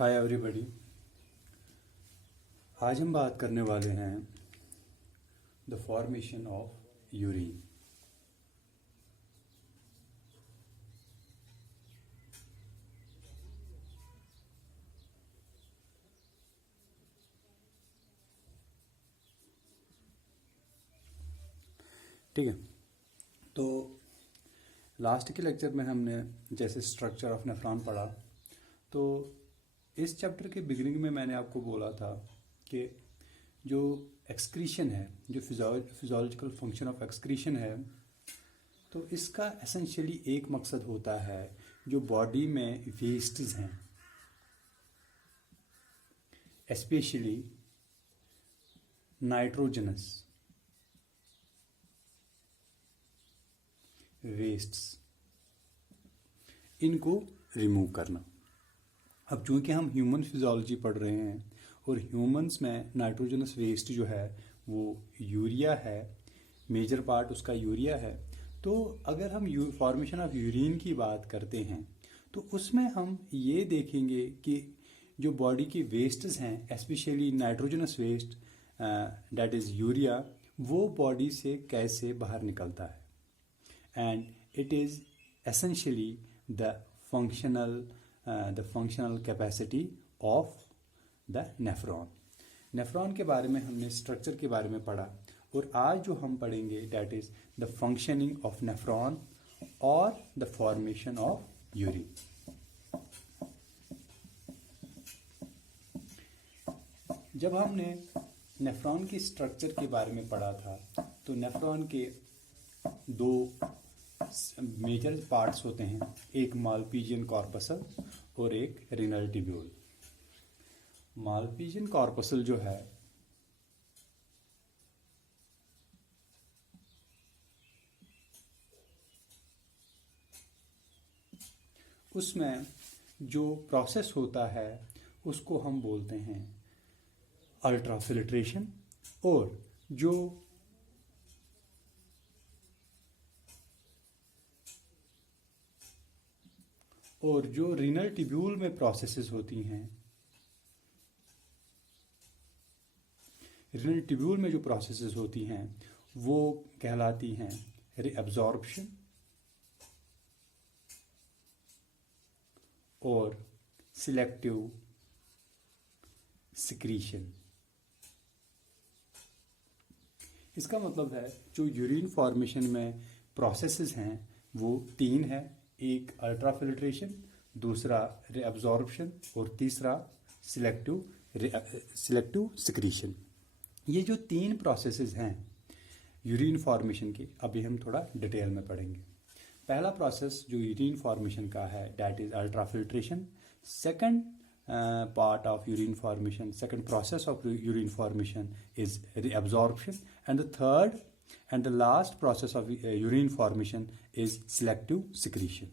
Hi everybody. आज हम बात करने वाले हैं द फॉर्मेशन ऑफ यूरिन। ठीक है, तो लास्ट के लेक्चर में हमने जैसे स्ट्रक्चर ऑफ नेफ्रॉन पढ़ा, तो इस चैप्टर के बिगिनिंग में मैंने आपको बोला था कि जो एक्सक्रीशन है, जो फिजियोलॉजिकल फंक्शन ऑफ एक्सक्रीशन है, तो इसका एसेंशियली एक मकसद होता है जो बॉडी में वेस्ट्स हैं, एस्पेशली नाइट्रोजनस वेस्ट्स, इनको रिमूव करना। अब चूंकि हम ह्यूमन फिजियोलॉजी पढ़ रहे हैं और ह्यूमंस में नाइट्रोजनस वेस्ट जो है वो यूरिया है, मेजर पार्ट उसका यूरिया है। तो अगर हम फॉर्मेशन ऑफ यूरिन की बात करते हैं तो उसमें हम ये देखेंगे कि जो बॉडी की वेस्ट्स हैं, especially nitrogenous waste that is urea, वो बॉडी से कैसे बाहर निकलता है। And it is essentially the functional capacity of the nephron. Nephron के बारे में हमने स्ट्रक्चर के बारे में पढ़ा, और आज जो हम पढ़ेंगे that is the functioning of nephron और द फॉर्मेशन ऑफ यूरिन। जब हमने नेफ्रॉन के स्ट्रक्चर के बारे में पढ़ा था, तो नेफ्रॉन के दो मेजर पार्ट्स होते हैं, एक मालपीजियन कॉर्पसल और एक रीनल ट्यूब्यूल। मालपीजियन कॉर्पसल जो है उसमें जो प्रोसेस होता है उसको हम बोलते हैं अल्ट्राफिल्ट्रेशन, और जो रीनल ट्यूब्यूल में प्रोसेसेस होती हैं, रीनल ट्यूब्यूल में जो प्रोसेसेस होती हैं वो कहलाती हैं रीअब्जॉर्प्शन और सिलेक्टिव सिक्रीशन। इसका मतलब है जो यूरिन फॉर्मेशन में प्रोसेसेस हैं वो तीन है, एक अल्ट्राफिल्ट्रेशन, दूसरा रीअब्जॉर्प्शन और तीसरा सिलेक्टिव सिक्रीशन। ये जो तीन प्रोसेसेस हैं यूरिन फॉर्मेशन के, अभी हम थोड़ा डिटेल में पढ़ेंगे। पहला प्रोसेस जो यूरिन फॉर्मेशन का है that is ultrafiltration. Second part of urine formation, second process of urine formation is reabsorption, and the third and the last process of urine formation is selective secretion.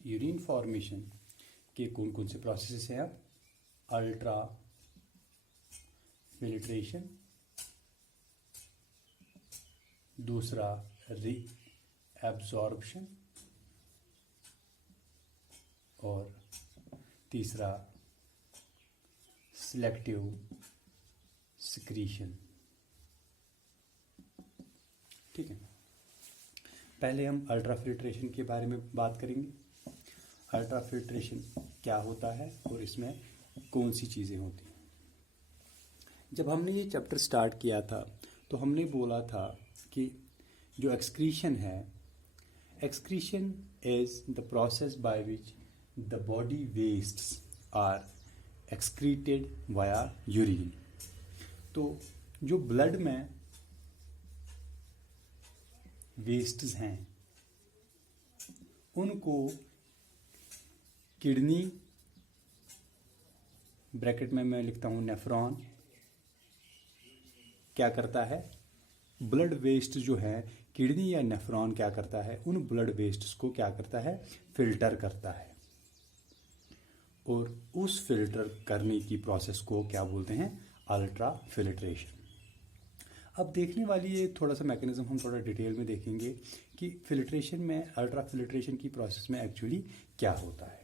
Urine formation के कौन कौन से process हैं? Ultra filtration, दूसरा reabsorption और तीसरा selective secretion. ठीक है, पहले हम अल्ट्रा फिल्ट्रेशन के बारे में बात करेंगे। अल्ट्रा फिल्ट्रेशन क्या होता है और इसमें कौन सी चीज़ें होती हैं। जब हमने ये चैप्टर स्टार्ट किया था तो हमने बोला था कि जो एक्सक्रीशन है, excretion is the process by which the body wastes are excreted via urine. तो जो ब्लड में वेस्ट्स हैं उनको किडनी, ब्रैकेट में मैं लिखता हूँ नेफ्रॉन, क्या करता है? ब्लड वेस्ट जो है किडनी या नेफ्रॉन क्या करता है, उन ब्लड वेस्ट्स को क्या करता है, फिल्टर करता है। और उस फिल्टर करने की प्रोसेस को क्या बोलते हैं, अल्ट्रा फिल्ट्रेशन। अब देखने वाली ये थोड़ा सा मैकेनिज्म हम थोड़ा डिटेल में देखेंगे कि फिल्ट्रेशन में, अल्ट्रा फिल्ट्रेशन की प्रोसेस में एक्चुअली क्या होता है।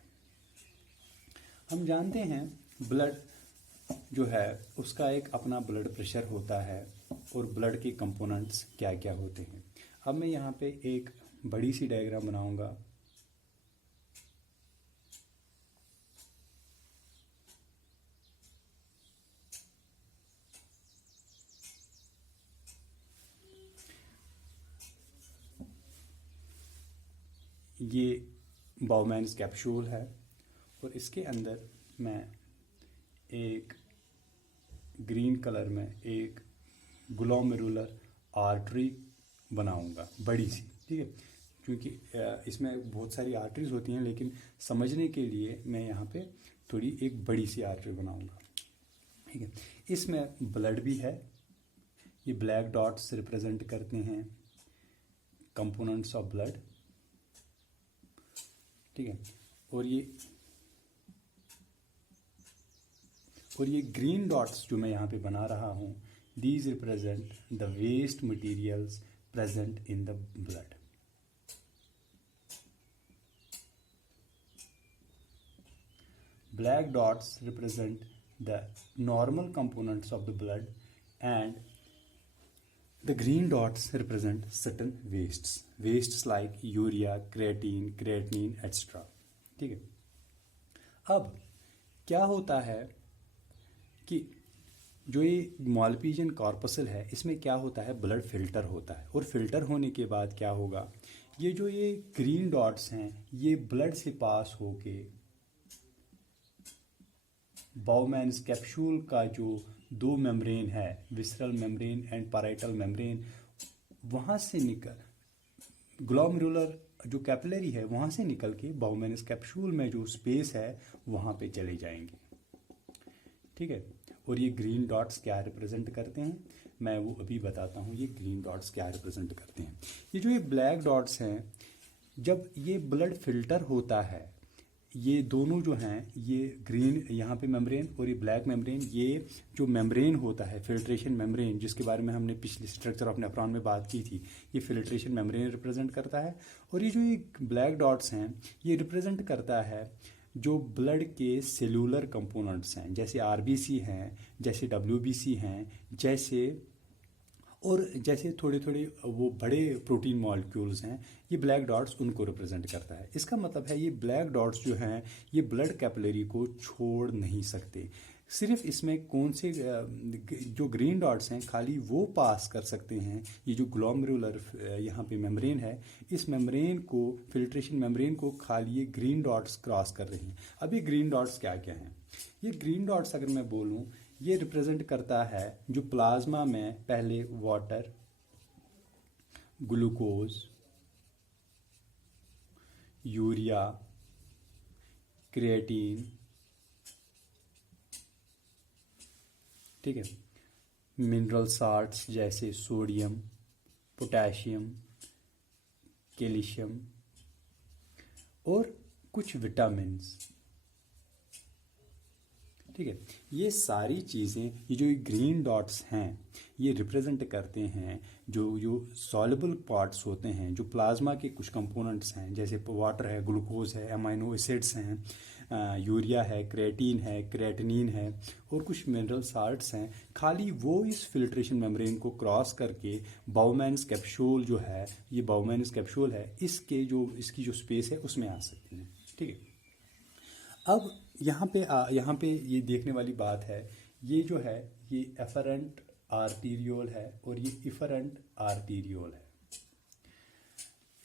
हम जानते हैं ब्लड जो है उसका एक अपना ब्लड प्रेशर होता है और ब्लड के कंपोनेंट्स क्या क्या होते हैं। अब मैं यहाँ पे एक बड़ी सी डायग्राम बनाऊंगा। ये बाउमैन्स कैप्सूल है और इसके अंदर मैं एक ग्रीन कलर में एक ग्लोमेरुलर आर्टरी बनाऊंगा, बड़ी सी, ठीक है। क्योंकि इसमें बहुत सारी आर्टरीज होती हैं, लेकिन समझने के लिए मैं यहाँ पे थोड़ी एक बड़ी सी आर्टरी बनाऊंगा, ठीक है। इसमें ब्लड भी है, ये ब्लैक डॉट्स रिप्रेजेंट करते हैं कंपोनेंट्स ऑफ ब्लड, ठीक है। और ये ग्रीन डॉट्स जो मैं यहाँ पे बना रहा हूँ, these represent the waste materials present in the blood. Black dots represent the normal components of the blood and the green dots represent certain wastes like urea, creatinine, etc. ठीक है। अब क्या होता है कि जो ये मालपीजियन कॉर्पसल है, इसमें क्या होता है, ब्लड फिल्टर होता है। और फिल्टर होने के बाद क्या होगा, ये जो ये ग्रीन डॉट्स हैं ये ब्लड से पास होके बाउमैन्स कैप्सूल का जो दो मेम्ब्रेन है, visceral membrane and parietal membrane, वहाँ से निकल ग्लोमेरुलर जो कैपिलरी है वहाँ से निकल के बाउमैन्स कैप्सूल में जो स्पेस है वहाँ पे चले जाएंगे, ठीक है। और ये ग्रीन डॉट्स क्या रिप्रेजेंट करते हैं, मैं वो अभी बताता हूँ। ये ग्रीन डॉट्स क्या रिप्रेजेंट करते हैं। ये जो ये ब्लैक डॉट्स हैं, जब ये ब्लड फिल्टर होता है, ये दोनों जो हैं, ये ग्रीन यहाँ पे मेम्ब्रेन और ये ब्लैक मेम्ब्रेन, ये जो मेम्ब्रेन होता है फिल्ट्रेशन मेम्ब्रेन, जिसके बारे में हमने पिछले स्ट्रक्चर ऑफ नेफ्रॉन में बात की थी, ये फिल्ट्रेशन मेम्ब्रेन रिप्रेजेंट करता है। और ये जो ये ब्लैक डॉट्स हैं ये रिप्रेजेंट करता है जो ब्लड के सेलुलर कंपोनेंट्स हैं, जैसे आरबीसी हैं, जैसे डब्ल्यूबीसी हैं, जैसे थोड़े थोड़े वो बड़े प्रोटीन मॉलिक्यूल्स हैं, ये ब्लैक डॉट्स उनको रिप्रेजेंट करता है। इसका मतलब है ये ब्लैक डॉट्स जो हैं ये ब्लड कैपिलरी को छोड़ नहीं सकते। सिर्फ इसमें कौन से जो ग्रीन डॉट्स हैं खाली वो पास कर सकते हैं। ये जो ग्लोमेरुलर यहाँ पे मेम्ब्रेन है, इस मेम्ब्रेन को, फिल्ट्रेशन मेम्ब्रेन को खाली ये ग्रीन डॉट्स क्रॉस कर रही हैं। अब ये ग्रीन डॉट्स क्या क्या हैं, ये ग्रीन डॉट्स अगर मैं बोलूँ, ये रिप्रेजेंट करता है जो प्लाज्मा में पहले वाटर, ग्लूकोज, यूरिया, क्रिएटिन, ठीक है, मिनरल साल्ट्स जैसे सोडियम, पोटेशियम, कैल्शियम और कुछ विटामिन्स, ठीक है। ये सारी चीज़ें, ये जो ग्रीन डॉट्स हैं ये रिप्रेजेंट करते हैं जो सॉल्युबल पार्ट्स होते हैं, जो प्लाज्मा के कुछ कंपोनेंट्स हैं, जैसे वाटर है, ग्लूकोज है, अमाइनो एसिड्स हैं, यूरिया है, क्रिएटिनिन है और कुछ मिनरल साल्ट्स हैं। खाली वो इस फिल्ट्रेशन मेम्ब्रेन को क्रॉस करके बाउमैन्स कैप्सूल जो है, ये बाउमैन्स कैप्सूल है, इसकी जो स्पेस है उसमें आ सकती हैं, ठीक है। अब यहाँ पे ये देखने वाली बात है, ये जो है ये एफरेंट आर्टीरियोल है और ये इफरेंट आर्टीरियोल है।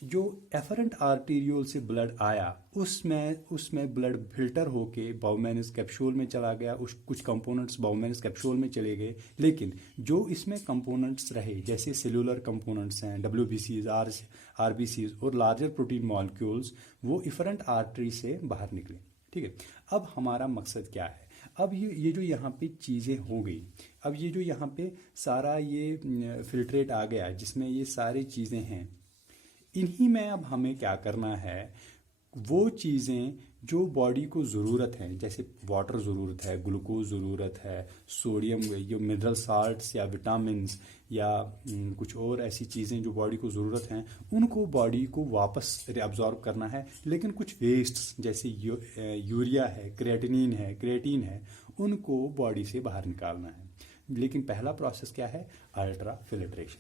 जो एफरेंट आर्टीरियोल से ब्लड आया उसमें ब्लड फिल्टर होके बाउमैन्स कैप्सूल में चला गया, कुछ कंपोनेंट्स बाउमैन्स कैप्सूल में चले गए, लेकिन जो इसमें कंपोनेंट्स रहे जैसे सेलुलर कंपोनेंट्स हैं, डब्ल्यूबीसीज, आरबीसीज और लार्जर प्रोटीन मॉलिक्यूल्स, वो इफरेंट आर्टरी से बाहर निकले, ठीक है। अब हमारा मकसद क्या है, अब ये जो यहाँ पे चीज़ें हो गई, अब ये जो यहाँ पे सारा ये फिल्ट्रेट आ गया जिसमें ये सारी चीज़ें हैं, इन्हीं में अब हमें क्या करना है, वो चीज़ें जो बॉडी को ज़रूरत है, जैसे वाटर ज़रूरत है, ग्लूकोज ज़रूरत है, सोडियम, ये मिनरल साल्ट्स या विटामिन्स या कुछ और ऐसी चीज़ें जो बॉडी को ज़रूरत हैं, उनको बॉडी को वापस एब्जॉर्ब करना है। लेकिन कुछ वेस्ट्स जैसे यूरिया है, क्रिएटिन है, उनको बॉडी से बाहर निकालना है। लेकिन पहला प्रोसेस क्या है? Ultra filtration.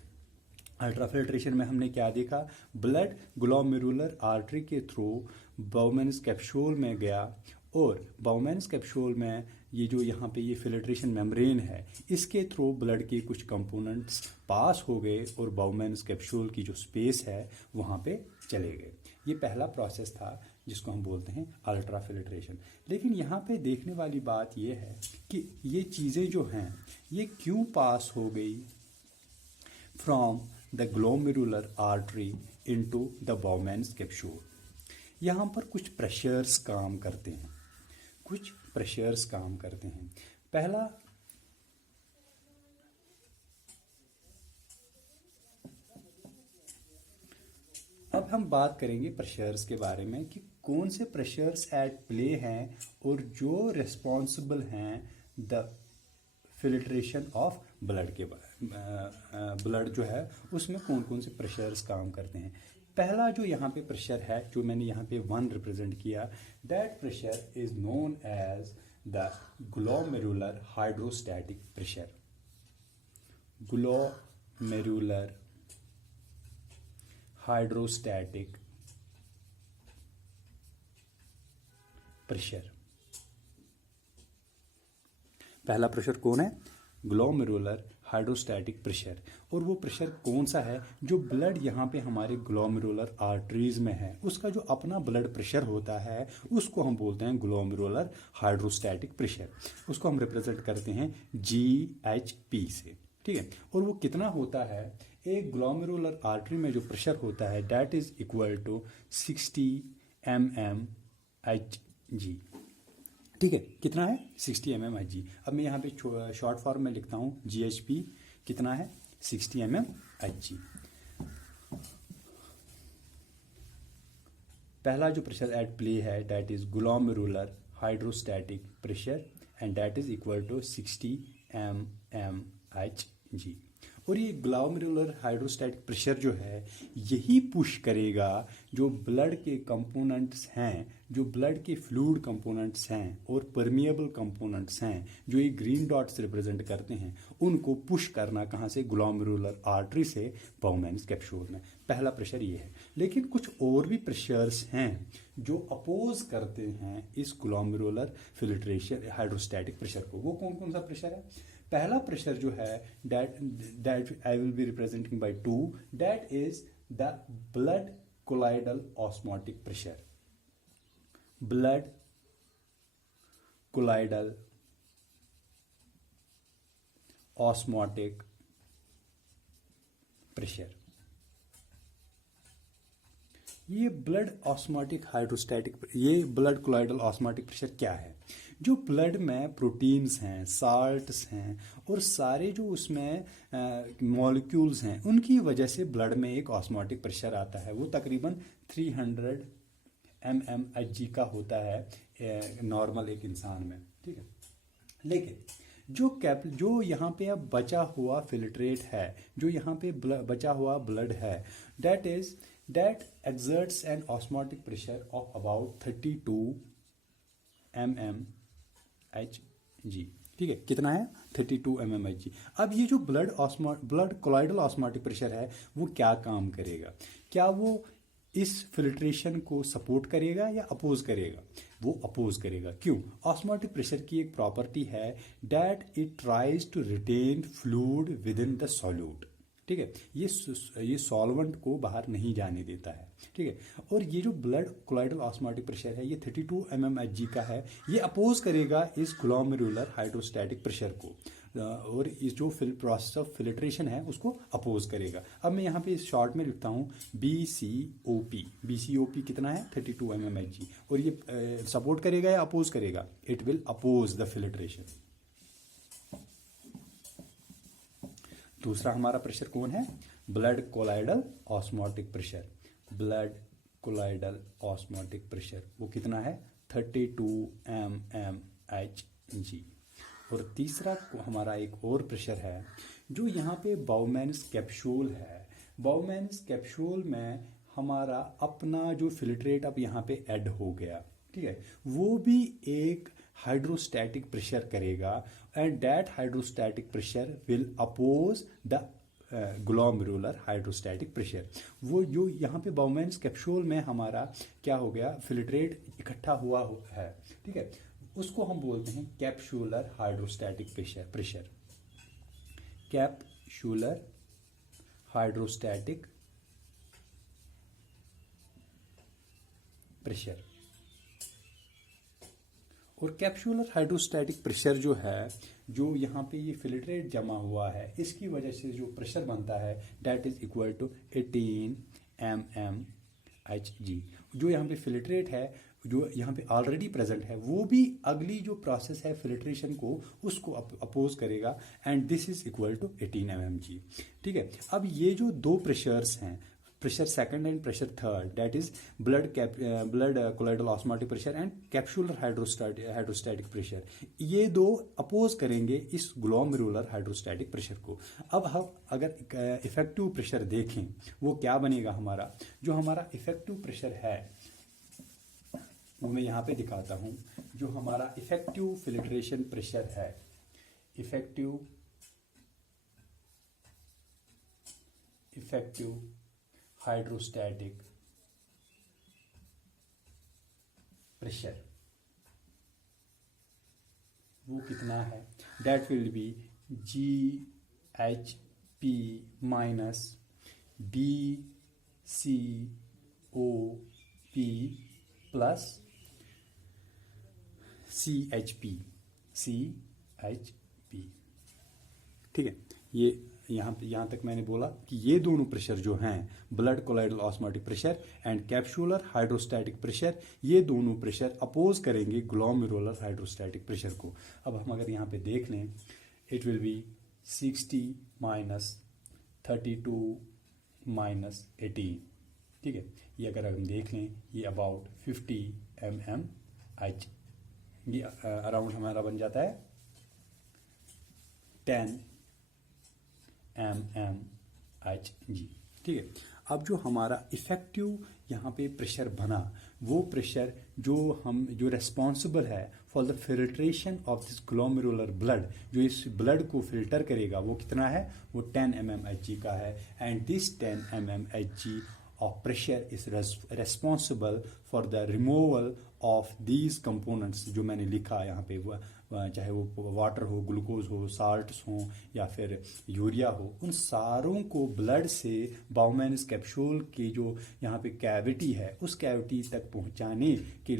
अल्ट्रा फिल्ट्रेशन में हमने क्या देखा? ब्लड ग्लोमेरुलर आर्टरी के थ्रू बाउमेन्स कैप्सूल में गया, और बाउमेन्स कैप्सूल में ये जो यहाँ पे ये फिल्ट्रेशन मेम्ब्रेन है, इसके थ्रू ब्लड के कुछ कंपोनेंट्स पास हो गए और बाउमेन्स कैप्सूल की जो स्पेस है वहाँ पे चले गए। ये पहला प्रोसेस था जिसको हम बोलते हैं अल्ट्रा फिल्ट्रेशन। लेकिन यहाँ पे देखने वाली बात ये है कि ये चीज़ें जो हैं ये क्यों पास हो गई from the glomerular artery into the Bowman's capsule. यहाँ पर कुछ प्रेशर्स काम करते हैं, कुछ प्रेशर्स काम करते हैं। पहला, अब हम बात करेंगे प्रेशर्स के बारे में कि कौन से प्रेशर्स एट प्ले हैं और जो रिस्पॉन्सिबल हैं द फिल्ट्रेशन ऑफ ब्लड के ब्लड जो है उसमें कौन कौन से प्रेशर्स काम करते हैं। पहला जो यहाँ पे प्रेशर है, जो मैंने यहाँ पे 1 रिप्रेजेंट किया, that pressure is known as the glomerular hydrostatic pressure. Glomerular hydrostatic pressure. पहला प्रेशर कौन है? Glomerular hydrostatic pressure. और वो प्रेशर कौन सा है? जो ब्लड यहाँ पे हमारे ग्लोमेरुलर आर्टरीज में है, उसका जो अपना ब्लड प्रेशर होता है उसको हम बोलते हैं ग्लोमेरुलर हाइड्रोस्टैटिक प्रेशर। उसको हम रिप्रेजेंट करते हैं GHP से, ठीक है। और वो कितना होता है? एक ग्लोमेरुलर आर्टरी में जो प्रेशर होता है that is equal to 60 mmHg, ठीक है। कितना है? 60 mmHg। अब मैं यहाँ पे शॉर्ट फॉर्म में लिखता हूँ GHP कितना है? 60 mmHg। पहला जो प्रेशर एट प्ले है that is glomerular hydrostatic pressure and that is equal to 60 mmHg। और ये ग्लोमेरुलर हाइड्रोस्टैटिक प्रेशर जो है यही पुश करेगा जो ब्लड के कंपोनेंट्स हैं, जो ब्लड के फ्लूइड कंपोनेंट्स हैं और परमिएबल कंपोनेंट्स हैं जो ये ग्रीन डॉट्स रिप्रेजेंट करते हैं, उनको पुश करना कहाँ से? ग्लोमेरुलर आर्टरी से बाउमेन्स कैप्सूल में। पहला प्रेशर ये है। लेकिन कुछ और भी प्रेशर्स हैं जो अपोज करते हैं इस ग्लोमेरुलर फिल्ट्रेशन हाइड्रोस्टैटिक प्रेशर को। वो कौन कौन सा प्रेशर है? पहला प्रेशर जो है that I will be representing by 2, that is the blood colloidal osmotic pressure. Blood colloidal osmotic pressure. ये ब्लड ऑस्मोटिक हाइड्रोस्टैटिक, ये ब्लड कोलाइडल ऑस्मोटिक प्रेशर क्या है? जो ब्लड में प्रोटीन्स हैं, साल्ट्स हैं और सारे जो उसमें मॉलिक्यूल्स हैं, उनकी वजह से ब्लड में एक ऑस्मोटिक प्रेशर आता है। वो तकरीबन 300 mmHg का होता है नॉर्मल एक इंसान में, ठीक है। लेकिन जो यहाँ पे अब बचा हुआ फिल्ट्रेट है, जो यहाँ पे बचा हुआ ब्लड है, that exerts an osmotic pressure of about 32 mmHg, ठीक है। कितना है? 32 mmHg। अब ये जो ब्लड कोलाइडल ऑस्मोटिक प्रेशर है वो क्या काम करेगा? क्या वो इस फिल्ट्रेशन को सपोर्ट करेगा या अपोज करेगा? वो अपोज करेगा। क्यों? ऑस्मोटिक प्रेशर की एक प्रॉपर्टी है that it tries to retain fluid within the solute, ठीक है। ये सॉल्वेंट को बाहर नहीं जाने देता है, ठीक है। और ये जो ब्लड कोलाइडल ऑस्मोटिक प्रेशर है ये 32 mmHg का है। ये अपोज करेगा इस ग्लोमेरुलर हाइड्रोस्टैटिक प्रेशर को। और इस जो प्रोसेस ऑफ फिल्ट्रेशन है उसको अपोज करेगा। अब मैं यहाँ पे इस शॉर्ट में लिखता हूँ BCOP कितना है 32 mmHg, और ये सपोर्ट करेगा या अपोज करेगा? It will oppose the filtration. दूसरा हमारा प्रेशर कौन है? Blood colloidal osmotic pressure. Blood colloidal osmotic pressure वो कितना है 32 mmHg। और तीसरा हमारा एक और प्रेशर है जो यहाँ पे बाउमैन्स कैप्सूल है। बाउमैन्स कैप्सूल में हमारा अपना जो फिल्ट्रेट अब यहाँ पे ऐड हो गया, ठीक है, वो भी एक हाइड्रोस्टैटिक प्रेशर करेगा, and that hydrostatic pressure will oppose the glomerular hydrostatic pressure. वो जो यहाँ पे बाउमैन्स कैप्सूल में हमारा क्या हो गया, फिल्ट्रेट इकट्ठा हुआ है, ठीक है, उसको हम बोलते हैं capsular hydrostatic pressure. Capsular hydrostatic pressure. और कैप्सूलर हाइड्रोस्टैटिक प्रेशर जो है, जो यहाँ पे ये फिल्ट्रेट जमा हुआ है, इसकी वजह से जो प्रेशर बनता है that is equal to 18 mmHg। जो यहाँ पे फिल्ट्रेट है, जो यहाँ पे ऑलरेडी प्रेजेंट है, वो भी अगली जो प्रोसेस है फिल्ट्रेशन को उसको अपोज करेगा, and this is equal to 18 mmHg, ठीक है। अब ये जो दो प्रेशर्स हैं, pressure second and pressure third, that is blood colloidal osmotic pressure and capsular hydrostatic pressure, ये दो अपोज करेंगे इस ग्लोमेरुलर हाइड्रोस्टैटिक प्रेशर को। अब हम अगर इफेक्टिव प्रेशर देखें वो क्या बनेगा हमारा, जो हमारा इफेक्टिव प्रेशर है वो मैं यहाँ पे दिखाता हूँ। जो हमारा इफेक्टिव फिल्ट्रेशन प्रेशर है, इफेक्टिव हाइड्रोस्टैटिक प्रेशर वो कितना है, that will be GHP minus BCOP plus CHP, ठीक है। ये यहाँ तक मैंने बोला कि ये दोनों प्रेशर जो हैं, blood colloidal osmotic pressure and capsular hydrostatic pressure, ये दोनों प्रेशर अपोज करेंगे ग्लोमेरुलर हाइड्रोस्टैटिक प्रेशर को। अब हम अगर यहाँ पे देख लें, it will be 60 minus 32 minus 18, ठीक है। ये अगर हम देख लें ये अबाउट 50 mmH, ये अराउंड हमारा बन जाता है 10 mmHg, ठीक है। अब जो हमारा इफेक्टिव यहाँ पे प्रेशर बना, वो प्रेशर जो रेस्पॉन्सिबल है for the filtration of this glomerular blood, जो इस ब्लड को फिल्टर करेगा, वो कितना है, वो 10 mmHg का है, and this 10 mmHg of pressure is responsible for the removal of these components जो मैंने लिखा यहाँ पे, चाहे वो वाटर हो, ग्लूकोज हो, साल्ट्स हो या फिर यूरिया हो, उन सारों को ब्लड से बाउमैन्स कैप्सूल की जो यहाँ पे कैविटी है, उस कैविटी तक पहुँचाने के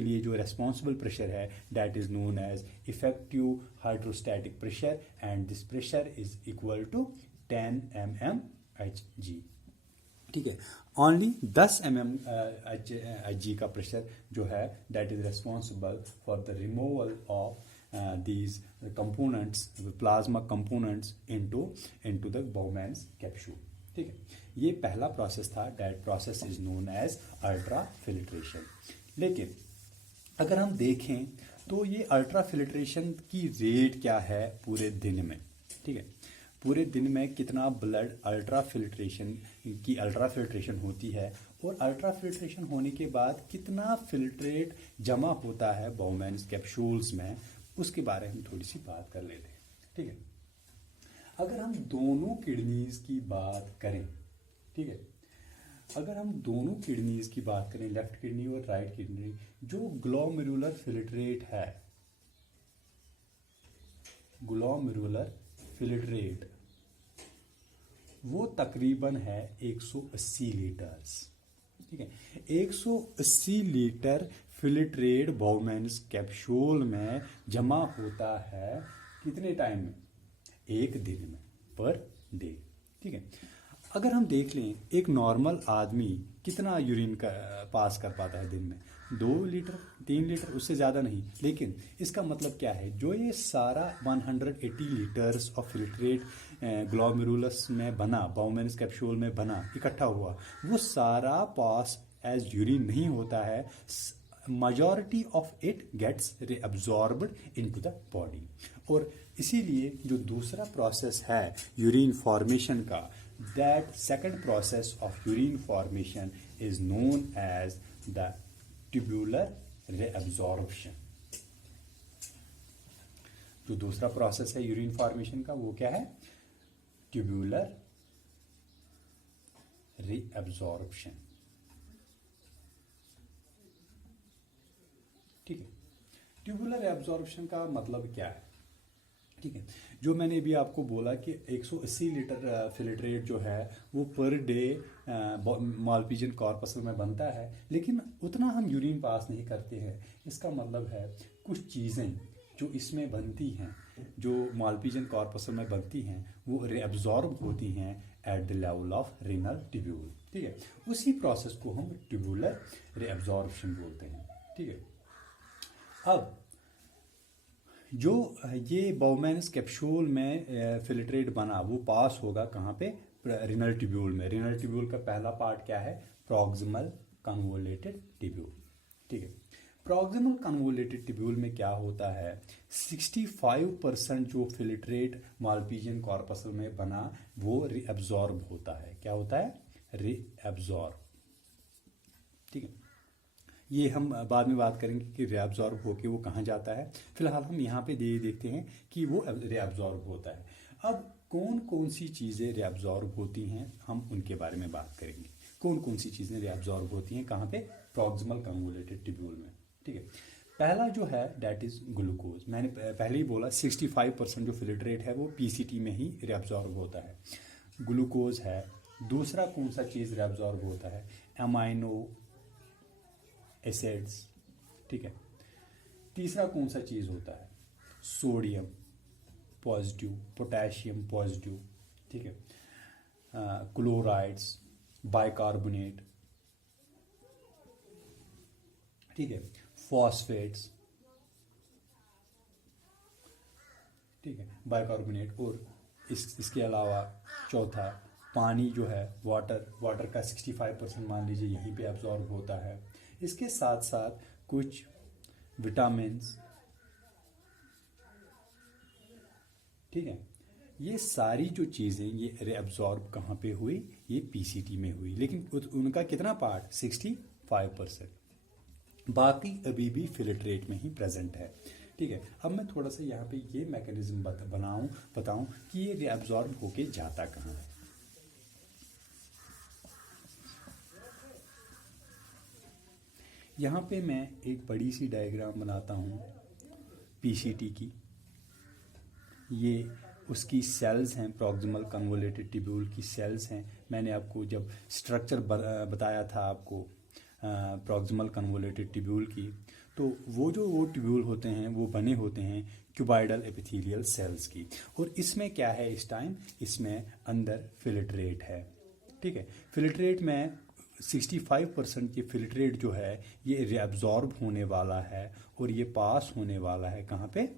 लिए जो रेस्पॉन्सिबल प्रेशर है that is known as effective hydrostatic pressure, and this pressure is equal to 10 mmHg, ठीक है। ओनली 10 mmHg का प्रेशर जो है that is responsible for the removal of these components, plasma components into the Bowman's capsule, ठीक है। ये पहला process था, that process is known as ultra filtration. लेकिन अगर हम देखें तो ये अल्ट्रा फिल्ट्रेशन की रेट क्या है पूरे दिन में, ठीक है। पूरे दिन में कितना ब्लड अल्ट्रा फिल्ट्रेशन होती है, और अल्ट्रा फिल्ट्रेशन होने के बाद कितना फिल्ट्रेट जमा होता है बाउमैन्स कैप्सूल्स में, उसके बारे में थोड़ी सी बात कर लेते हैं, ठीक है। अगर हम दोनों किडनीज की बात करें, ठीक है, अगर हम दोनों किडनीज की बात करें, लेफ्ट किडनी और राइट किडनी, जो ग्लोमेरुलर फिल्ट्रेट है, ग्लोमेरुलर फिल्ट्रेट वो तकरीबन है 180 लीटर्स, ठीक है। 180 लीटर फिल्ट्रेट बाउमैन्स कैप्सूल में जमा होता है कितने टाइम में, एक दिन में, पर डे। ठीक है, अगर हम देख लें एक नॉर्मल आदमी कितना यूरिन का पास कर पाता है दिन में, 2 लीटर 3 लीटर, उससे ज़्यादा नहीं। लेकिन इसका मतलब क्या है, जो ये सारा 180 लीटर्स ऑफ फिल्ट्रेट ग्लोमेरुलस में बना, बाउमेन्स कैप्सूल में बना, इकट्ठा हुआ, वो सारा पास एज यूरिन नहीं होता है। majority of it gets reabsorbed into the body। और इसीलिए जो दूसरा प्रोसेस है यूरिन फॉर्मेशन का, that second process of urine formation is known as the tubular reabsorption। जो दूसरा प्रोसेस है यूरिन फॉर्मेशन का वो क्या है, ट्यूबुलर रीअब्जॉर्प्शन। ठीक है, ट्यूबुलर रीअब्जॉर्प्शन का मतलब क्या है। ठीक है, जो मैंने अभी आपको बोला कि 180 लीटर फिल्ट्रेट जो है वो पर डे मालपीजियन कॉर्पसल में बनता है, लेकिन उतना हम यूरिन पास नहीं करते हैं। इसका मतलब है कुछ चीज़ें जो इसमें बनती हैं, जो मालपीजियन कॉर्पसल में बनती हैं, वो रीअब्जॉर्ब होती हैं at the level of renal tubule. ठीक है, उसी प्रोसेस को हम ट्यूबुलर रीअब्जॉर्प्शन बोलते हैं। ठीक है, अब जो ये बाउमेन्स कैप्सूल में फिल्ट्रेट बना वो पास होगा कहाँ पे, रीनल ट्यूब्यूल में। रीनल ट्यूब्यूल का पहला पार्ट क्या है, प्रॉक्सिमल कन्वोलेटेड ट्यूब्यूल। ठीक है, प्रॉक्सिमल कन्वोलेटेड ट्यूब्यूल में क्या होता है, 65% जो फिल्ट्रेट मालपीजियन कॉर्पसल में बना वो रीअब्जॉर्ब होता है। क्या होता है, रीअब्जॉर्ब। ठीक है, ये हम बाद में बात करेंगे कि रीअब्जॉर्ब होके वो कहाँ जाता है। फिलहाल हम यहाँ पे देखते हैं कि वो रीअब्जॉर्ब होता है। अब कौन कौन सी चीज़ें रीअब्जॉर्ब होती हैं, हम उनके बारे में बात करेंगे। कौन कौन सी चीज़ें रीअब्जॉर्ब होती हैं कहाँ पे, प्रॉक्सिमल कन्वोलेटेड ट्यूब्यूल में। ठीक है, पहला जो है डैट इज ग्लूकोज। मैंने पहले ही बोला 65% जो फिल्ट्रेट है वो पीसीटी में ही रीअब्जॉर्ब होता है, ग्लूकोज है। दूसरा कौन सा चीज़ रीअब्जॉर्ब होता है, अमाइनो एसिड्स। ठीक है, तीसरा कौन सा चीज़ होता है, सोडियम पॉजिटिव, पोटेशियम पॉजिटिव। ठीक है, क्लोराइड्स, बाइकार्बोनेट। ठीक है, फॉस्फेट्स। ठीक है, बाइकार्बोनेट। और इसके अलावा चौथा पानी जो है, वाटर का 65% मान लीजिए यहीं पे एब्जॉर्ब होता है। इसके साथ साथ कुछ विटामिन्स। ठीक है, ये सारी जो चीज़ें ये रीअब्जॉर्ब कहाँ पे हुई, ये पीसीटी में हुई, लेकिन उनका कितना पार्ट, 65%। बाकी अभी भी फिल्ट्रेट में ही प्रेजेंट है। ठीक है, अब मैं थोड़ा सा यहाँ पे ये मैकेनिज्म बताऊं कि ये रीअब्जॉर्ब होके जाता कहाँ है। यहाँ पे मैं एक बड़ी सी डायग्राम बनाता हूँ पीसीटी की। ये उसकी सेल्स हैं, प्रॉक्सिमल कन्वोलेटेड ट्यूब्यूल की सेल्स हैं। मैंने आपको जब स्ट्रक्चर बताया था आपको प्रॉक्सिमल कन्वोलेटेड ट्यूब्यूल की, तो वो ट्यूब्यूल होते हैं वो बने होते हैं क्यूबाइडल एपिथेलियल सेल्स की। और इसमें क्या है इस टाइम, इसमें अंदर फिल्ट्रेट है। ठीक है, फिल्ट्रेट में 65% की फिल्ट्रेट जो है ये रीअब्जॉर्ब होने वाला है और ये पास होने वाला है कहाँ पे,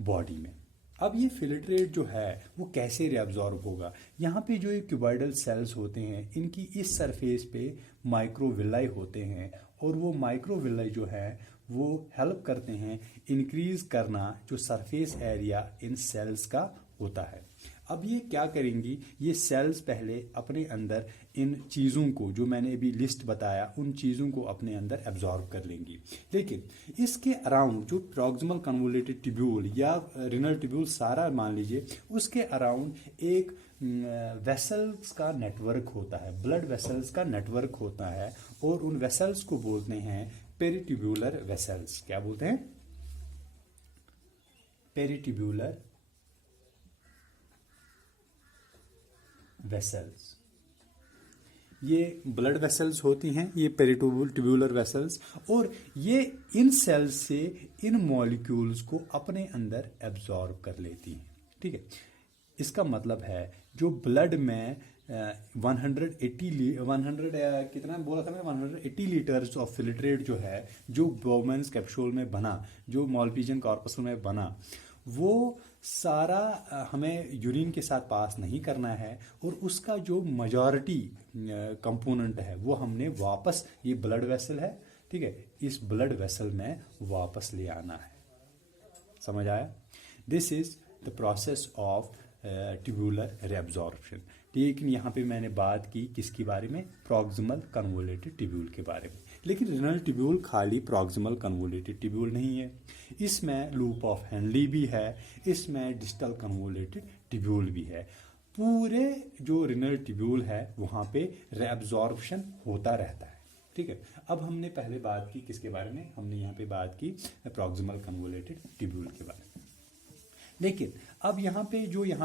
बॉडी में। अब ये फिल्ट्रेट जो है वो कैसे रीअब्जॉर्ब होगा, यहाँ पे जो ये क्यूबाइडल सेल्स होते हैं इनकी इस सरफेस पे माइक्रोविलाई होते हैं, और वो माइक्रोविलाई जो है वो हेल्प करते हैं इंक्रीज करना जो सरफेस एरिया इन सेल्स का होता है। अब ये क्या करेंगी, ये सेल्स पहले अपने अंदर इन चीज़ों को जो मैंने अभी लिस्ट बताया उन चीज़ों को अपने अंदर एब्जॉर्ब कर लेंगी। लेकिन इसके अराउंड जो प्रॉक्सिमल कन्वोलेटेड ट्यूब्यूल या रीनल ट्यूब्यूल सारा मान लीजिए, उसके अराउंड एक वेसल्स का नेटवर्क होता है, ब्लड वेसल्स का नेटवर्क होता है, और उन वेसल्स को बोलते हैं पेरिट्यूब्यूलर वेसल्स। क्या बोलते हैं, पेरिट्यूब्यूलर वेसल्स। ये ब्लड वेसल्स होती हैं, ये पेरिट्यूब्यूलर वेसल्स, और ये इन सेल्स से इन मॉलिक्यूल्स को अपने अंदर एब्जॉर्ब कर लेती हैं। ठीक है, इसका मतलब है जो ब्लड में 100 कितना बोला था मैंने, 180 लीटर्स ऑफ फिल्ट्रेट जो है, जो बोमेन्स कैप्सूल में बना, जो मॉलपीजियन कॉर्पस में बना, वो सारा हमें यूरिन के साथ पास नहीं करना है, और उसका जो मेजॉरिटी कंपोनेंट है वो हमने वापस, ये ब्लड वेसल है, ठीक है, इस ब्लड वेसल में वापस ले आना है। समझ आया? This is the process of tubular reabsorption. लेकिन यहाँ पे मैंने बात की किसके बारे में? प्रॉक्सिमल कन्वोलेटेड ट्यूब्यूल के बारे में। लेकिन रिनल ट्यूब्यूल खाली प्रॉक्सिमल कन्वोलेटेड ट्यूब्यूल नहीं है, इसमें लूप ऑफ हेनली भी है, इसमें डिस्टल कन्वोलेटेड ट्यूब्यूल भी है। पूरे जो रिनल ट्यूब्यूल है वहाँ पे रेअब्जॉर्प्शन होता रहता है, ठीक है। अब हमने पहले बात की किसके बारे में? हमने यहाँ पे बात की प्रॉक्सिमल कन्वोलेटेड ट्यूब्यूल के बारे में। लेकिन अब यहाँ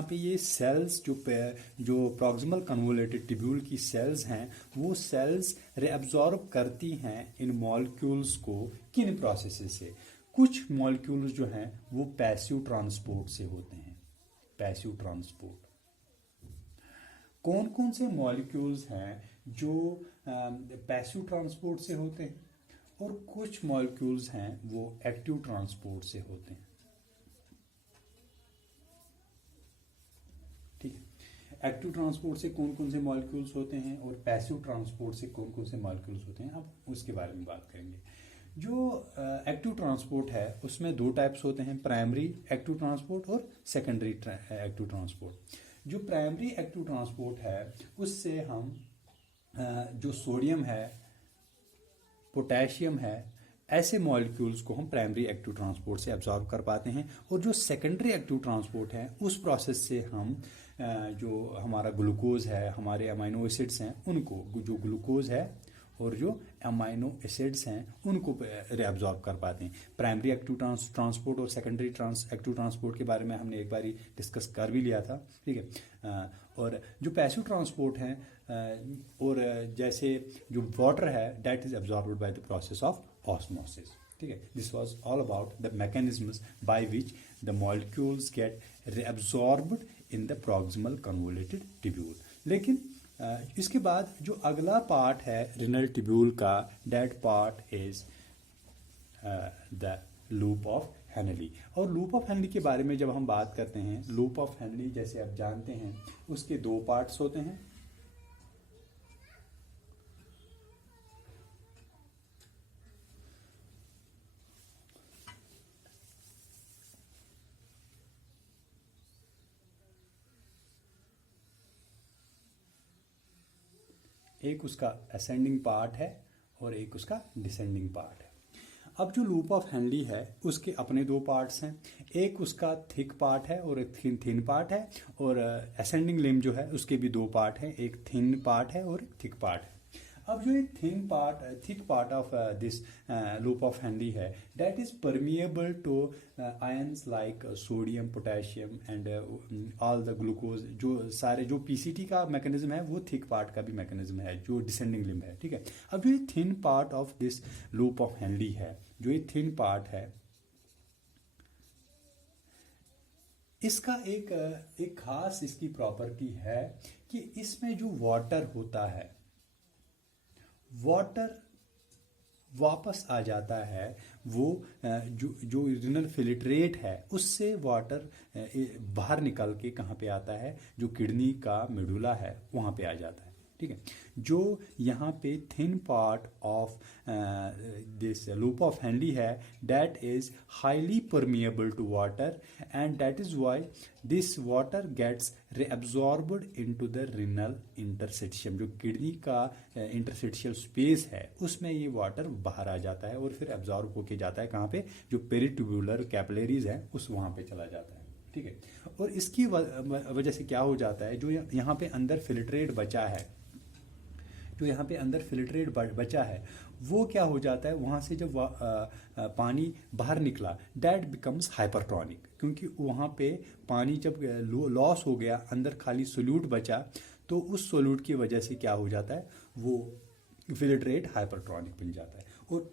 पे ये सेल्स जो प्रॉक्सिमल कन्वोलेटेड ट्यूब्यूल की सेल्स हैं, वो सेल्स रेअब्जॉर्ब करती हैं इन मॉलिक्यूल्स को किन प्रोसेसेस से? कुछ मॉलिक्यूल्स जो हैं वो पैसिव ट्रांसपोर्ट से होते हैं। पैसिव ट्रांसपोर्ट, कौन कौन से मॉलिक्यूल्स हैं जो पैसिव ट्रांसपोर्ट से होते हैं, और कुछ मॉलिक्यूल्स हैं वो एक्टिव ट्रांसपोर्ट से होते हैं। एक्टिव ट्रांसपोर्ट से कौन कौन से मॉलिक्यूल्स होते हैं और पैसिव ट्रांसपोर्ट से कौन कौन से मॉलिक्यूल्स होते हैं, अब उसके बारे में बात करेंगे। जो एक्टिव ट्रांसपोर्ट है उसमें दो टाइप्स होते हैं, प्राइमरी एक्टिव ट्रांसपोर्ट और सेकेंडरी एक्टिव ट्रांसपोर्ट। जो प्राइमरी एक्टिव ट्रांसपोर्ट है उससे हम जो सोडियम है, पोटेशियम है, ऐसे मॉलिक्यूल्स को हम प्राइमरी एक्टिव ट्रांसपोर्ट से एब्जॉर्ब कर पाते हैं। और जो सेकेंडरी एक्टिव ट्रांसपोर्ट है उस प्रोसेस से हम जो हमारा ग्लूकोज है, हमारे अमाइनो एसिड्स हैं, उनको, जो ग्लूकोज है और जो अमाइनो एसिड्स हैं उनको रेअब्जॉर्ब कर पाते हैं। प्राइमरी एक्टिव ट्रांसपोर्ट और सेकेंडरी एक्टिव ट्रांसपोर्ट के बारे में हमने एक बार डिस्कस कर भी लिया था, ठीक है। और जो पैसिव ट्रांसपोर्ट है, और जैसे जो वाटर है, that is absorbed by the process of osmosis, ठीक है। This was all about the mechanisms by which the molecules get reabsorbed in the proximal convoluted tubule। लेकिन इसके बाद जो अगला पार्ट है रिनल ट्यूब्यूल का, that part is the loop of Henley. और लूप ऑफ हेनली के बारे में जब हम बात करते हैं, लूप ऑफ हेनली जैसे आप जानते हैं उसके दो पार्ट्स होते हैं। एक उसका असेंडिंग पार्ट है और एक उसका डिसेंडिंग पार्ट है। अब जो लूप ऑफ हेनली है उसके अपने दो पार्ट्स हैं, एक उसका थिक पार्ट है और एक थिन पार्ट है, और असेंडिंग लिम्ब जो है उसके भी दो पार्ट हैं, एक थिन पार्ट है और एक थिक पार्ट है। अब जो एक thick part of this loop of Henle है, that is permeable to ions like sodium, potassium and all the glucose. जो सारे जो पीसीटी का मैकेनिज्म है वो थिक पार्ट का भी मैकेनिज्म है, जो डिसेंडिंग लिम्ब है, ठीक है। अब जो ये thin part of this loop of Henle है, जो ये थिन पार्ट है, इसका एक खास इसकी प्रॉपर्टी है कि इसमें जो वाटर होता है, वाटर वापस आ जाता है, वो जो रिनल फिल्ट्रेट है उससे वाटर बाहर निकल के कहाँ पे आता है, जो किडनी का मेडुला है वहाँ पे आ जाता है, ठीक है। जो यहाँ पे thin part of this loop of Henle है, that is highly permeable to water, and that is why this water gets reabsorbed into the renal interstitium। जो किडनी का इंटरस्टिशियल स्पेस है उसमें ये वाटर बाहर आ जाता है और फिर एब्जॉर्ब होके जाता है कहाँ पे, जो पेरिट्यूबुलर कैपिलरीज हैं उस वहाँ पे चला जाता है, ठीक है। और इसकी वजह से क्या हो जाता है, जो यहाँ पे अंदर फिल्ट्रेट बचा है, जो यहाँ पे अंदर फिल्ट्रेट बचा है, वो क्या हो जाता है, वहाँ से जब पानी बाहर निकला, दैट बिकम्स हाइपरटोनिक, क्योंकि वहाँ पे पानी जब लॉस हो गया, अंदर खाली सोल्यूट बचा, तो उस सोल्यूट की वजह से क्या हो जाता है, वो फिल्ट्रेट हाइपरटोनिक बन जाता है। और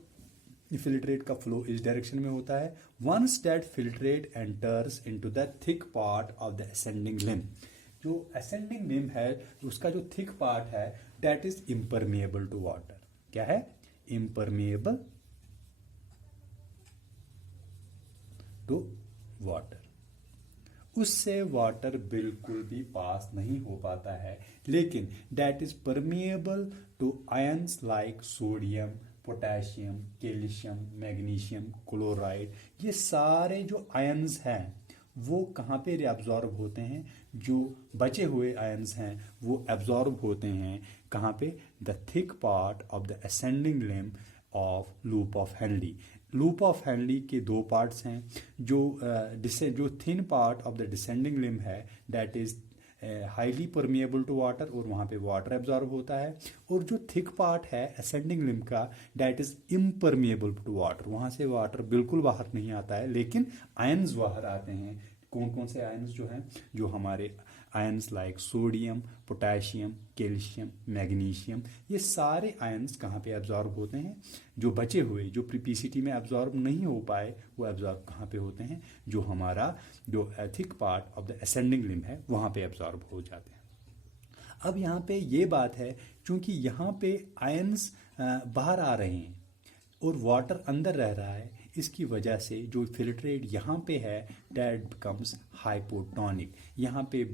फिल्ट्रेट का फ्लो इस डायरेक्शन में होता है। Once that filtrate enters into the thick part of the ascending limb, जो असेंडिंग लिम्ब है उसका जो थिक पार्ट है that is impermeable to water. क्या है? Impermeable to water. उससे वाटर बिल्कुल भी पास नहीं हो पाता है, लेकिन that is permeable to ions like sodium, potassium, calcium, magnesium, chloride. ये सारे जो आयंस हैं वो कहाँ पे रिएब्जॉर्ब होते हैं? जो बचे हुए आयंस हैं वो एब्जॉर्ब होते हैं कहाँ पे? The thick part of the ascending limb of loop of Henle. Loop of Henle के दो पार्ट्स हैं। जो thin part of the descending limb है that is highly permeable to water, और वहाँ पे वाटर एब्जॉर्ब होता है। और जो थिक पार्ट है असेंडिंग लिम्ब का that is impermeable to water, वहाँ से वाटर बिल्कुल बाहर नहीं आता है, लेकिन आयंस बाहर आते हैं। कौन कौन से आयंस जो हैं? जो हमारे ions like sodium, potassium, calcium, magnesium, ये सारे आयंस कहाँ पे एब्जॉर्ब होते हैं? जो बचे हुए, जो पीसीटी में एब्जॉर्ब नहीं हो पाए, वो एब्जॉर्ब कहाँ पे होते हैं? जो हमारा जो thick part of the ascending limb है वहाँ पे एब्जॉर्ब हो जाते हैं। अब यहाँ पे ये बात है, चूंकि यहाँ पे आयंस बाहर आ रहे हैं और वाटर अंदर रह रहा है, इसकी वजह से जो फिल्ट्रेट यहाँ पे है दैट बिकम्स हाइपोटोनिक। यहाँ पे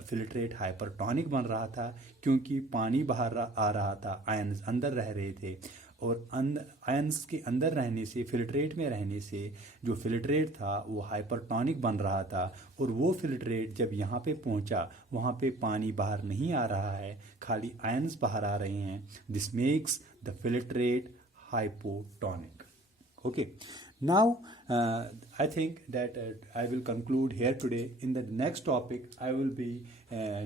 फिल्ट्रेट हाइपरटोनिक बन रहा था क्योंकि पानी बाहर आ रहा था, आयंस अंदर रह रहे थे, और आयंस के अंदर रहने से, फिल्ट्रेट में रहने से जो फिल्ट्रेट था वो हाइपरटोनिक बन रहा था। और वो फिल्ट्रेट जब यहाँ पे पहुँचा, वहाँ पे पानी बाहर नहीं आ रहा है, खाली आयंस बाहर आ रहे हैं। This makes the filtrate hypotonic. Okay, now I think that I will conclude here today. In the next topic I will be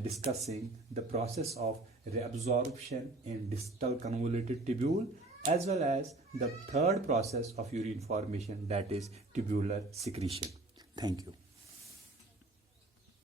discussing the process of reabsorption in distal convoluted tubule, as well as the third process of urine formation, that is tubular secretion. Thank you.